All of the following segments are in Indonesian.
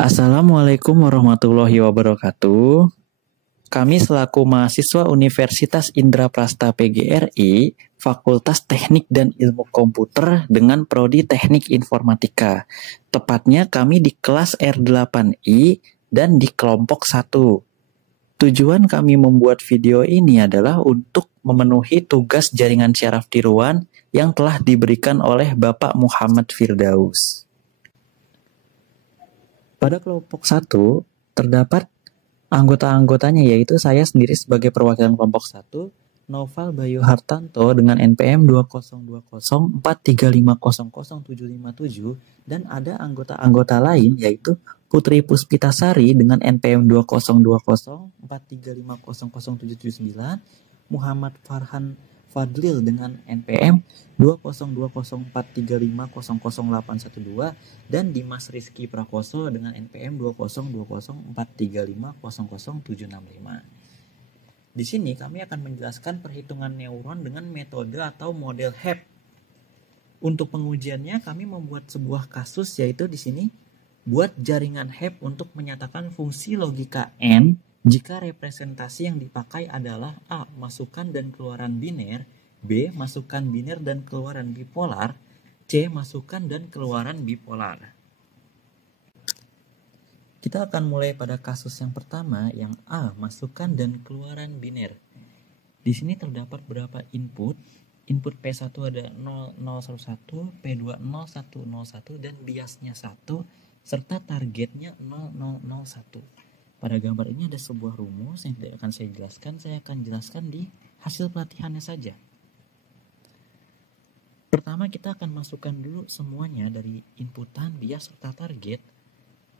Assalamualaikum warahmatullahi wabarakatuh. Kami selaku mahasiswa Universitas Indraprasta PGRI, Fakultas Teknik dan Ilmu Komputer dengan Prodi Teknik Informatika. Tepatnya kami di kelas R8I dan di kelompok 1. Tujuan kami membuat video ini adalah untuk memenuhi tugas jaringan syaraf tiruan yang telah diberikan oleh Bapak Muhammad Firdaus. Pada kelompok 1 terdapat anggota-anggotanya, yaitu saya sendiri sebagai perwakilan kelompok 1, Noval Bayu Hartanto dengan NPM 202043500757, dan ada anggota-anggota lain yaitu Putri Puspitasari dengan NPM 202043500779, Muhammad Farhan Fadlil dengan NPM 202043500812, dan Dimas Rizky Prakoso dengan NPM 202043500765. Di sini kami akan menjelaskan perhitungan neuron dengan metode atau model HEP. Untuk pengujiannya kami membuat sebuah kasus, yaitu di sini buat jaringan HEP untuk menyatakan fungsi logika N jika representasi yang dipakai adalah A. Masukan dan keluaran biner, B. Masukan biner dan keluaran bipolar, C. Masukan dan keluaran bipolar. Kita akan mulai pada kasus yang pertama, yang A. Masukan dan keluaran biner. Di sini terdapat beberapa input. Input P1 ada 0011, P2 0101, dan biasnya 1, serta targetnya 0001. Pada gambar ini ada sebuah rumus yang tidak akan saya akan jelaskan di hasil pelatihannya saja. Pertama kita akan masukkan dulu semuanya dari inputan, bias, serta target.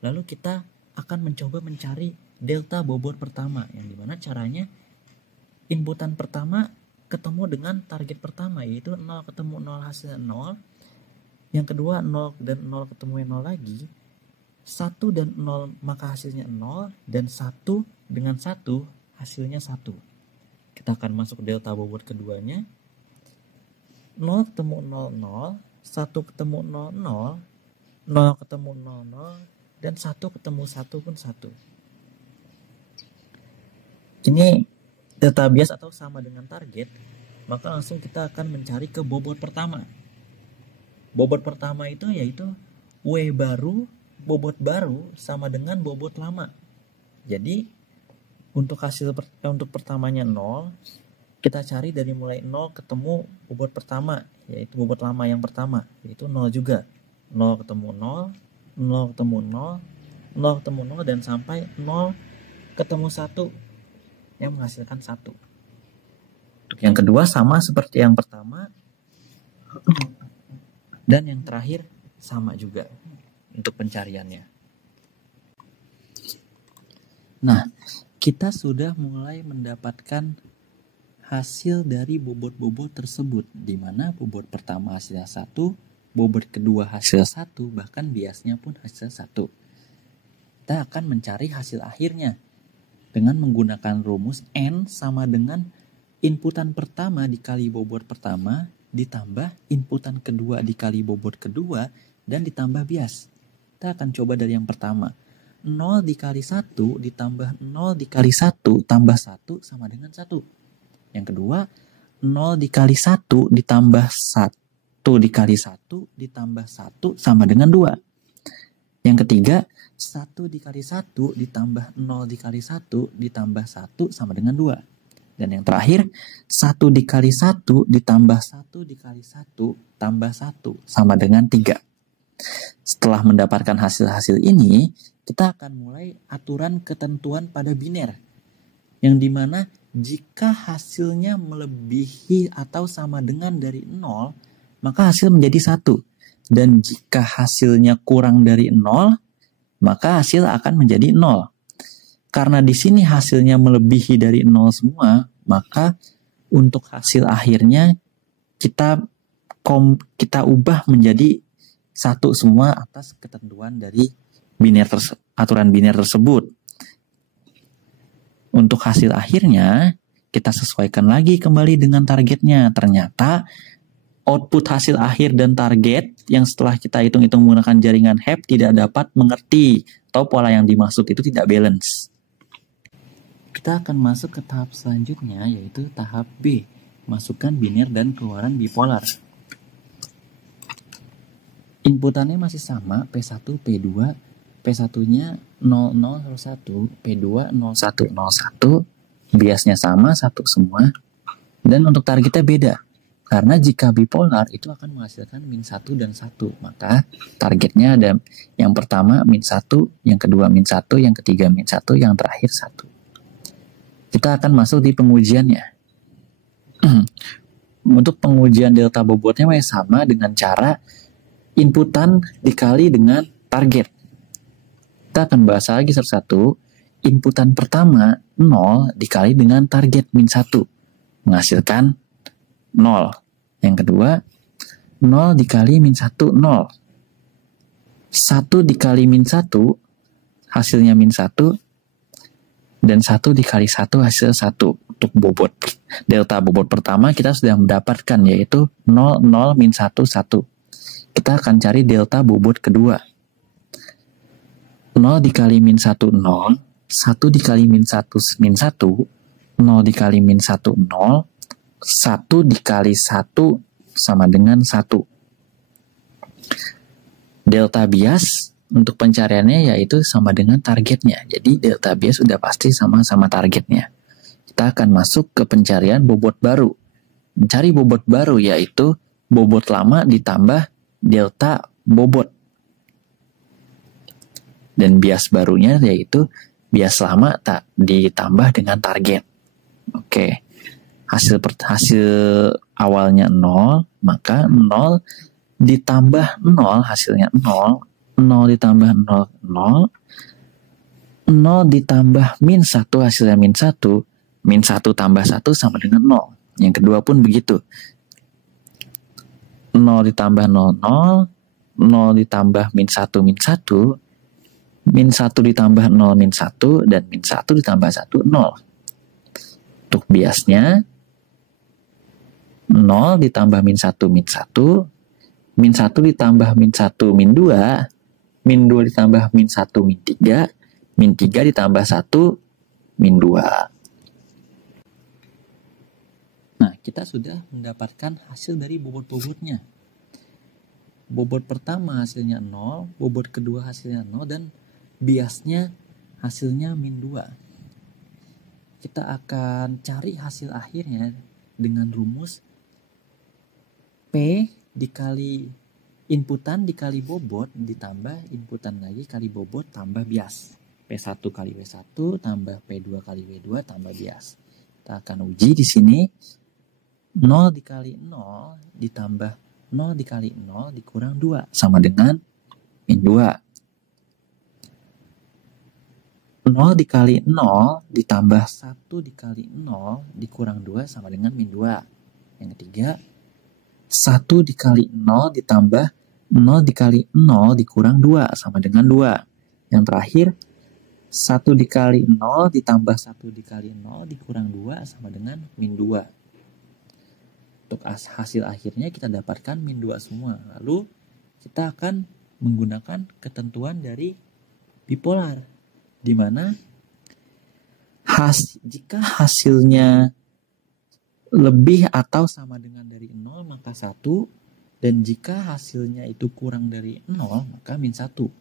Lalu kita akan mencoba mencari delta bobot pertama, yang dimana caranya inputan pertama ketemu dengan target pertama, yaitu 0 ketemu 0 hasilnya 0. Yang kedua 0 dan 0 ketemu 0 lagi. 1 dan 0 maka hasilnya 0, dan 1 dengan 1 hasilnya 1. Kita akan masuk delta bobot keduanya. 0 ketemu 0, 0, 1 ketemu 0, 0, 0 ketemu 0, 0, dan 1 ketemu 1 pun 1. Ini delta bias atau sama dengan target, maka langsung kita akan mencari ke bobot pertama. Bobot pertama itu yaitu W baru, bobot baru sama dengan bobot lama. Jadi untuk untuk pertamanya 0, kita cari dari mulai 0 ketemu bobot pertama, yaitu bobot lama yang pertama, yaitu 0 juga. 0 ketemu 0, 0 ketemu 0, 0 ketemu 0, dan sampai 0 ketemu 1 yang menghasilkan 1. Untuk yang kedua sama seperti yang pertama, dan yang terakhir sama juga untuk pencariannya. Nah, kita sudah mulai mendapatkan hasil dari bobot-bobot tersebut, di mana bobot pertama hasilnya 1, bobot kedua hasil 1, bahkan biasnya pun hasil 1. Kita akan mencari hasil akhirnya dengan menggunakan rumus N sama dengan inputan pertama dikali bobot pertama ditambah inputan kedua dikali bobot kedua dan ditambah bias. Kita akan coba dari yang pertama. 0 dikali 1 ditambah 0 dikali 1 tambah 1 sama dengan 1. Yang kedua, 0 dikali 1 ditambah 1 dikali 1 ditambah 1 sama dengan 2. Yang ketiga, 1 dikali 1 ditambah 0 dikali 1 ditambah 1 sama dengan 2. Dan yang terakhir, 1 dikali 1 ditambah 1 dikali 1 tambah 1 sama dengan 3. Setelah mendapatkan hasil-hasil ini, kita akan mulai aturan ketentuan pada biner, yang dimana jika hasilnya melebihi atau sama dengan dari 0, maka hasil menjadi 1. Dan jika hasilnya kurang dari 0, maka hasil akan menjadi 0. Karena di sini hasilnya melebihi dari 0 semua, maka untuk hasil akhirnya kita ubah menjadi 1 semua atas ketentuan dari aturan biner tersebut. Untuk hasil akhirnya kita sesuaikan lagi kembali dengan targetnya. Ternyata output hasil akhir dan target yang setelah kita hitung-hitung menggunakan jaringan HEP tidak dapat mengerti atau pola yang dimaksud itu tidak balance. Kita akan masuk ke tahap selanjutnya, yaitu tahap B, masukkan biner dan keluaran bipolar. Inputannya masih sama, P1, P2, P1-nya 0001, P2 0101, biasnya sama, satu semua, dan untuk targetnya beda. Karena jika bipolar itu akan menghasilkan -1 dan 1, maka targetnya ada yang pertama -1, yang kedua -1, yang ketiga -1, yang terakhir 1. Kita akan masuk di pengujiannya. Untuk pengujian delta bobotnya masih sama dengan cara inputan dikali dengan target. Kita akan bahas lagi satu-satu. Inputan pertama 0 dikali dengan target -1 menghasilkan 0. Yang kedua 0 dikali -1 0. 1 dikali -1 hasilnya -1, dan 1 dikali 1 hasil 1. Untuk bobot delta bobot pertama kita sudah mendapatkan, yaitu 0 0 -1 1. Kita akan cari delta bobot kedua. 0 dikali -1 0, 1 dikali -1 -1, 0 dikali -1 0, 1 dikali 1 sama dengan 1. Delta bias untuk pencariannya yaitu sama dengan targetnya. Jadi delta bias sudah pasti sama-sama targetnya. Kita akan masuk ke pencarian bobot baru. Mencari bobot baru yaitu bobot lama ditambah delta bobot. Dan bias barunya yaitu bias lama tak ditambah dengan target. Oke. Hasil awalnya 0, maka 0 ditambah 0 hasilnya 0, 0 ditambah 0 0, 0 ditambah -1 hasilnya -1, -1 tambah 1 sama dengan 0. Yang kedua pun begitu. 0 ditambah 0 0, 0 ditambah -1 -1, -1 ditambah 0 -1, dan -1 ditambah 1 0. Untuk biasnya 0 ditambah -1 -1, -1 ditambah -1 -2, -2 ditambah -1 -3, -3 ditambah 1 -2. Nah, kita sudah mendapatkan hasil dari bobot-bobotnya. Bobot pertama hasilnya 0, bobot kedua hasilnya 0, dan biasnya hasilnya -2. Kita akan cari hasil akhirnya dengan rumus P dikali inputan dikali bobot ditambah inputan lagi kali bobot tambah bias. P1 kali W1 tambah P2 kali W2 tambah bias. Kita akan uji di sini. 0 dikali 0 ditambah 0 dikali 0 dikurang 2 sama dengan -2. 0 dikali 0 ditambah 1 dikali 0 dikurang 2 sama dengan -2. Yang ketiga, 1 dikali 0 ditambah 0 dikali 0 dikurang 2 sama dengan 2. Yang terakhir, 1 dikali 0 ditambah 1 dikali 0 dikurang 2 sama dengan -2. Untuk hasil akhirnya kita dapatkan -2 semua. Lalu kita akan menggunakan ketentuan dari bipolar, di mana jika hasilnya lebih atau sama dengan dari 0 maka 1, dan jika hasilnya itu kurang dari 0 maka -1.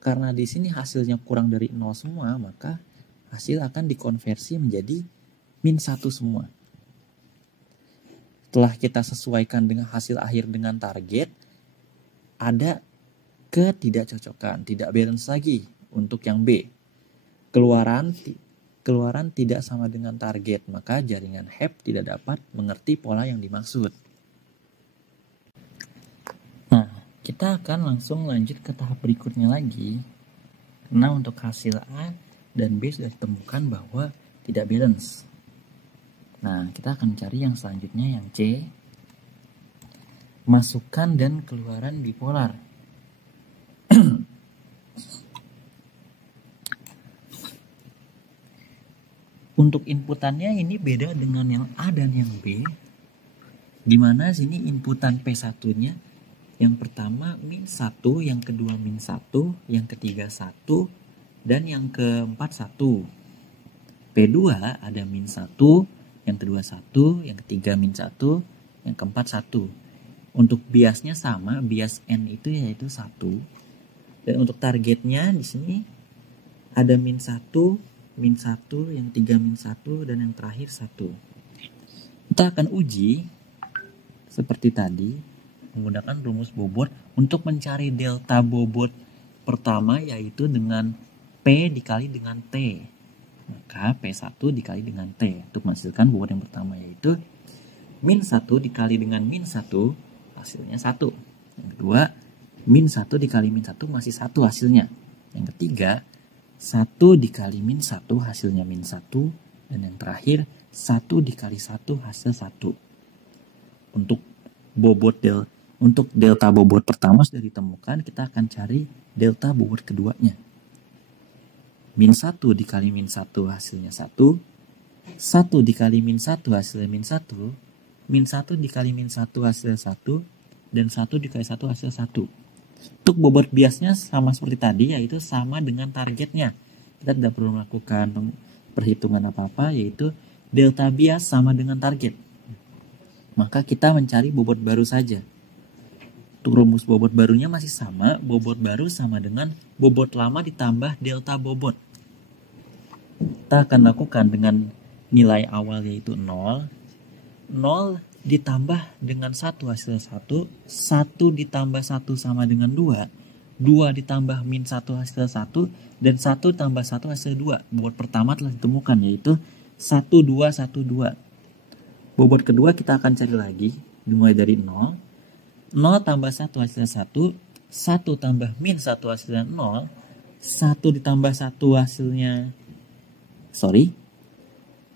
Karena di sini hasilnya kurang dari 0 semua, maka hasil akan dikonversi menjadi -1 semua. Setelah kita sesuaikan dengan hasil akhir dengan target, ada ketidakcocokan, tidak balance lagi untuk yang B. Keluaran tidak sama dengan target, maka jaringan HEP tidak dapat mengerti pola yang dimaksud. Nah, kita akan langsung lanjut ke tahap berikutnya lagi. Karena untuk hasil A dan B sudah ditemukan bahwa tidak balance. Nah, kita akan cari yang selanjutnya, yang C. Masukan dan keluaran bipolar. Untuk inputannya ini beda dengan yang A dan yang B. Dimana sini inputan P1-nya yang pertama min 1, yang kedua min 1, yang ketiga 1, dan yang keempat 1. P2 ada min 1, yang kedua 1, yang ketiga min 1, yang keempat 1. Untuk biasnya sama, bias N itu yaitu 1. Dan untuk targetnya di sini ada min 1, min 1, yang ketiga min 1, dan yang terakhir 1. Kita akan uji seperti tadi menggunakan rumus bobot untuk mencari delta bobot pertama yaitu dengan P dikali dengan T. Maka P1 dikali dengan T untuk menghasilkan bobot yang pertama yaitu min 1 dikali dengan min 1 hasilnya 1. Yang kedua min 1 dikali min 1 masih 1 hasilnya. Yang ketiga 1 dikali min 1 hasilnya min 1. Dan yang terakhir 1 dikali 1 hasil 1. Untuk delta bobot pertama sudah ditemukan, kita akan cari delta bobot keduanya. Min 1 dikali min 1 hasilnya 1. 1 dikali min 1 hasilnya min 1. Min 1 dikali min 1 hasilnya 1. Dan 1 dikali 1 hasil 1. Untuk bobot biasnya sama seperti tadi, yaitu sama dengan targetnya. Kita tidak perlu melakukan perhitungan apa-apa, yaitu delta bias sama dengan target. Maka kita mencari bobot baru saja. Untuk rumus bobot barunya masih sama, bobot baru sama dengan bobot lama ditambah delta bobot. Kita akan lakukan dengan nilai awal yaitu 0. 0 ditambah dengan 1 hasil 1. 1 ditambah 1 sama dengan 2. 2 ditambah min 1 hasil 1. Dan 1 tambah 1 hasil 2. Bobot pertama telah ditemukan yaitu 1, 2, 1, 2. Bobot kedua kita akan cari lagi dimulai dari 0. 0 tambah 1 hasilnya 1. 1 tambah min 1 hasilnya 0. 1 ditambah 1 hasilnya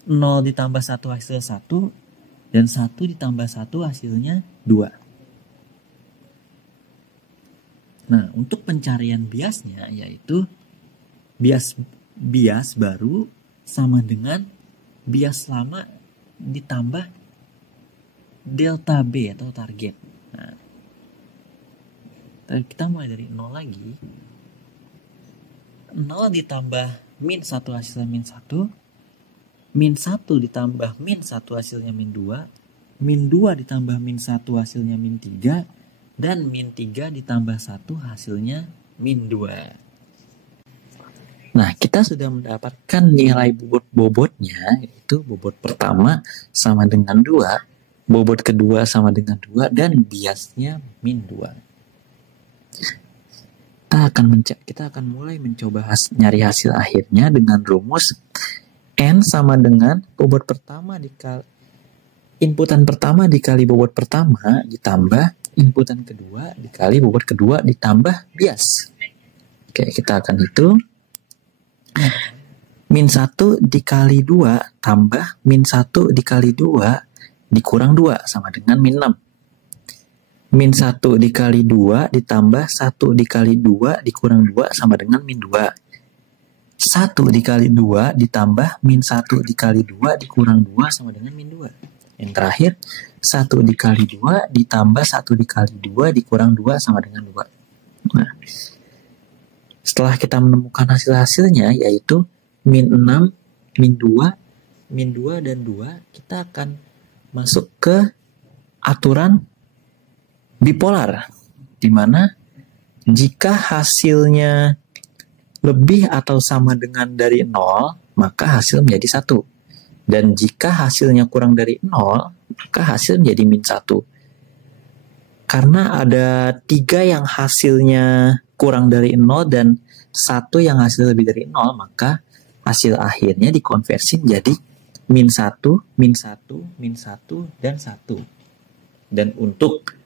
0 ditambah 1 hasilnya 1. Dan 1 ditambah 1 hasilnya 2. Nah, untuk pencarian biasnya yaitu bias baru sama dengan bias lama ditambah delta B atau target. Nah, kita mulai dari 0 lagi. 0 ditambah min 1 hasilnya min 1. Min 1 ditambah min 1 hasilnya min 2. Min 2 ditambah min 1 hasilnya min 3. Dan min 3 ditambah 1 hasilnya min 2. Nah, kita sudah mendapatkan nilai bobotnya, yaitu bobot pertama sama dengan 2, bobot kedua sama dengan 2, dan biasnya min 2. Kita akan mulai mencoba nyari hasil akhirnya dengan rumus N sama dengan bobot pertama dikali inputan pertama dikali bobot pertama ditambah inputan kedua dikali bobot kedua ditambah bias. Oke, kita akan hitung. Min 1 dikali 2 tambah min 1 dikali 2 dikurang 2 sama dengan min 6. Min 1 dikali 2 ditambah 1 dikali 2 dikurang 2 sama dengan min 2. 1 dikali 2 ditambah min 1 dikali 2 dikurang 2 sama dengan min 2. Yang terakhir 1 dikali 2 ditambah 1 dikali 2 dikurang 2 sama dengan 2. Nah, setelah kita menemukan hasil-hasilnya yaitu min 6, min 2 dan 2, kita akan masuk ke aturan bipolar, di mana jika hasilnya lebih atau sama dengan dari 0, maka hasil menjadi 1. Dan jika hasilnya kurang dari 0, maka hasil menjadi min 1. Karena ada 3 yang hasilnya kurang dari 0 dan 1 yang hasil lebih dari 0, maka hasil akhirnya dikonversi menjadi min 1, min 1, min 1, dan 1. Dan untuk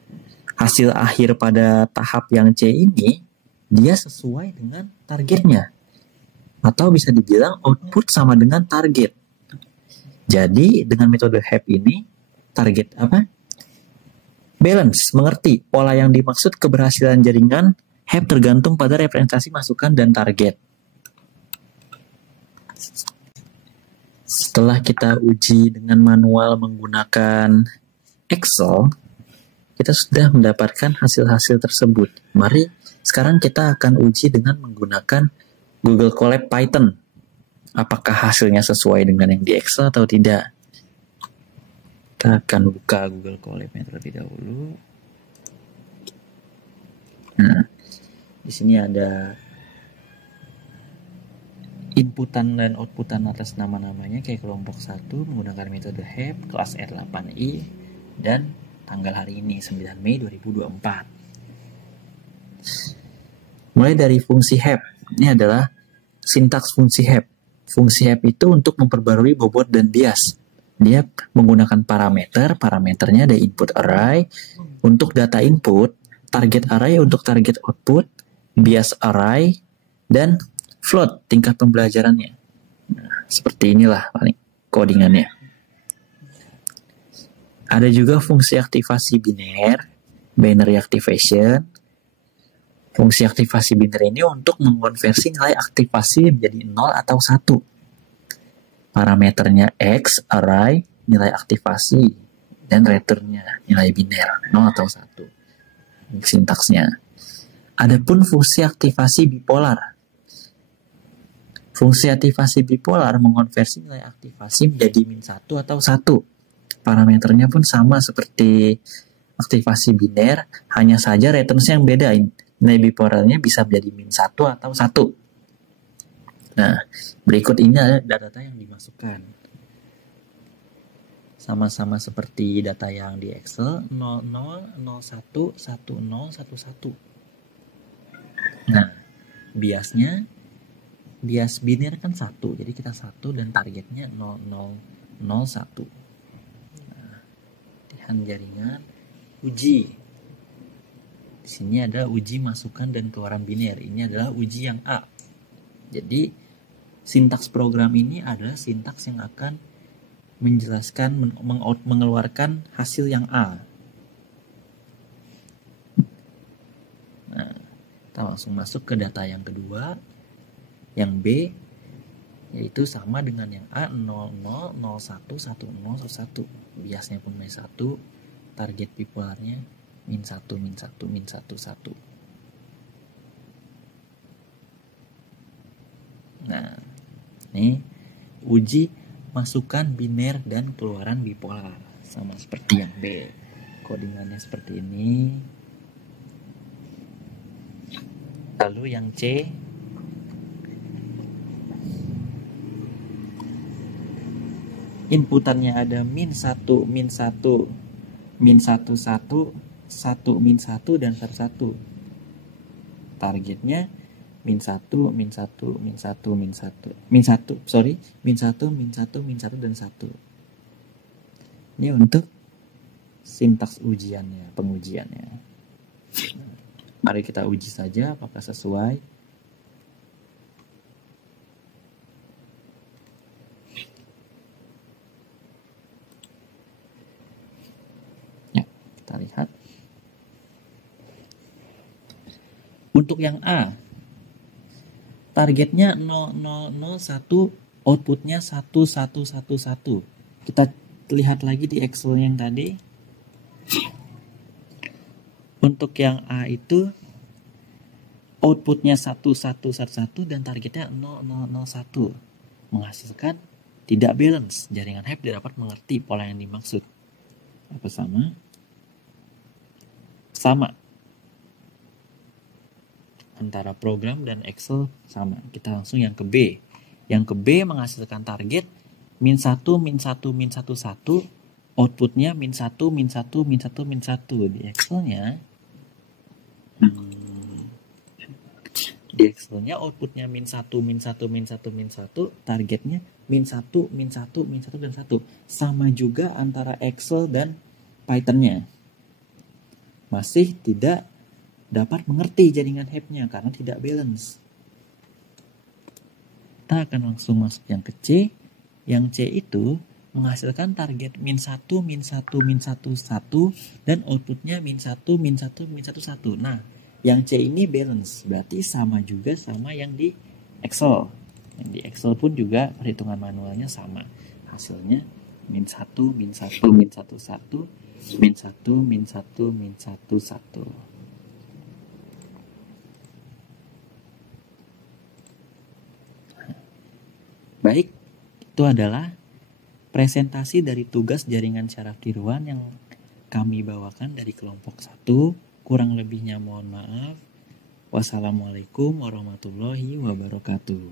hasil akhir pada tahap yang C ini, dia sesuai dengan targetnya. Atau bisa dibilang output sama dengan target. Jadi dengan metode HEP ini, target apa? Balance, mengerti pola yang dimaksud keberhasilan jaringan HEP tergantung pada representasi masukan dan target. Setelah kita uji dengan manual menggunakan Excel, kita sudah mendapatkan hasil-hasil tersebut. Mari sekarang kita akan uji dengan menggunakan Google Colab Python. Apakah hasilnya sesuai dengan yang di Excel atau tidak? Kita akan buka Google Colab-nya terlebih dahulu. Nah, di sini ada inputan dan outputan atas nama-namanya kayak kelompok 1 menggunakan metode HEP kelas R8i dan tanggal hari ini 9 Mei 2024. Mulai dari fungsi HEP. Ini adalah sintaks fungsi HEP. Fungsi HEP itu untuk memperbarui bobot dan bias. Dia menggunakan parameternya ada input array untuk data input, target array untuk target output, bias array, dan float tingkat pembelajarannya. Nah, seperti inilah paling codingannya. Ada juga fungsi aktivasi binary activation. Fungsi aktivasi binary ini untuk mengkonversi nilai aktivasi menjadi 0 atau 1. Parameternya X, array, nilai aktivasi, dan returnnya nilai biner 0 atau 1. Sintaksnya. Adapun fungsi aktivasi bipolar. Fungsi aktivasi bipolar mengonversi nilai aktivasi menjadi -1 atau 1. Parameternya pun sama seperti aktivasi biner, hanya saja returns yang beda. Nilai bipolarnya bisa menjadi -1 atau 1. Nah, berikut ini ada data yang dimasukkan. Sama-sama seperti data yang di Excel, 00, 01, 10, 11. Nah, biasnya bias biner kan 1, jadi kita 1 dan targetnya 0001. Nah, pilihan jaringan, uji. Di sini ada uji masukan dan keluaran biner. Ini adalah uji yang A. Jadi, sintaks program ini adalah sintaks yang akan menjelaskan, mengeluarkan hasil yang A. Nah, kita langsung masuk ke data yang kedua. Yang B, yaitu sama dengan yang A, 00, 01, 10, 11. Biasnya pun -1, target bipolarnya -1, -1, -1, 1. Nah, ini uji masukan biner dan keluaran bipolar. Sama seperti yang B. Codingannya seperti ini. Lalu yang C, inputannya ada -1, -1, -1, 1, 1, -1, dan 1. Targetnya -1, -1, -1, -1, -1, -1, dan 1. Ini untuk sintaks ujiannya, pengujiannya. Mari kita uji saja apakah sesuai. Kita lihat. Untuk yang A, targetnya 0001, outputnya 1111. Kita lihat lagi di Excel yang tadi. Untuk yang A itu outputnya 1111 dan targetnya 0001. Menghasilkan tidak balance. Jaringan HEP tidak dapat mengerti pola yang dimaksud. Apa sama? Sama. Antara program dan Excel sama. Kita langsung yang ke B. Yang ke B menghasilkan target -1, -1, -1, outputnya -1, -1, -1, -1. Di Excelnya outputnya -1, -1, -1, -1, targetnya -1, -1, -1, dan 1. Sama juga antara Excel dan Python-nya. Masih tidak dapat mengerti jaringan HEP-nya karena tidak balance. Kita akan langsung masuk yang ke C. Yang C itu menghasilkan target -1, -1, -1, dan outputnya -1, -1, -1. Nah, yang C ini balance, berarti sama juga sama yang di Excel. Yang di Excel pun juga perhitungan manualnya sama. Hasilnya -1, -1, -1, min 1, min 1, min 1, 1. Baik, itu adalah presentasi dari tugas jaringan syaraf tiruan yang kami bawakan dari kelompok 1. Kurang lebihnya mohon maaf. Wassalamualaikum warahmatullahi wabarakatuh.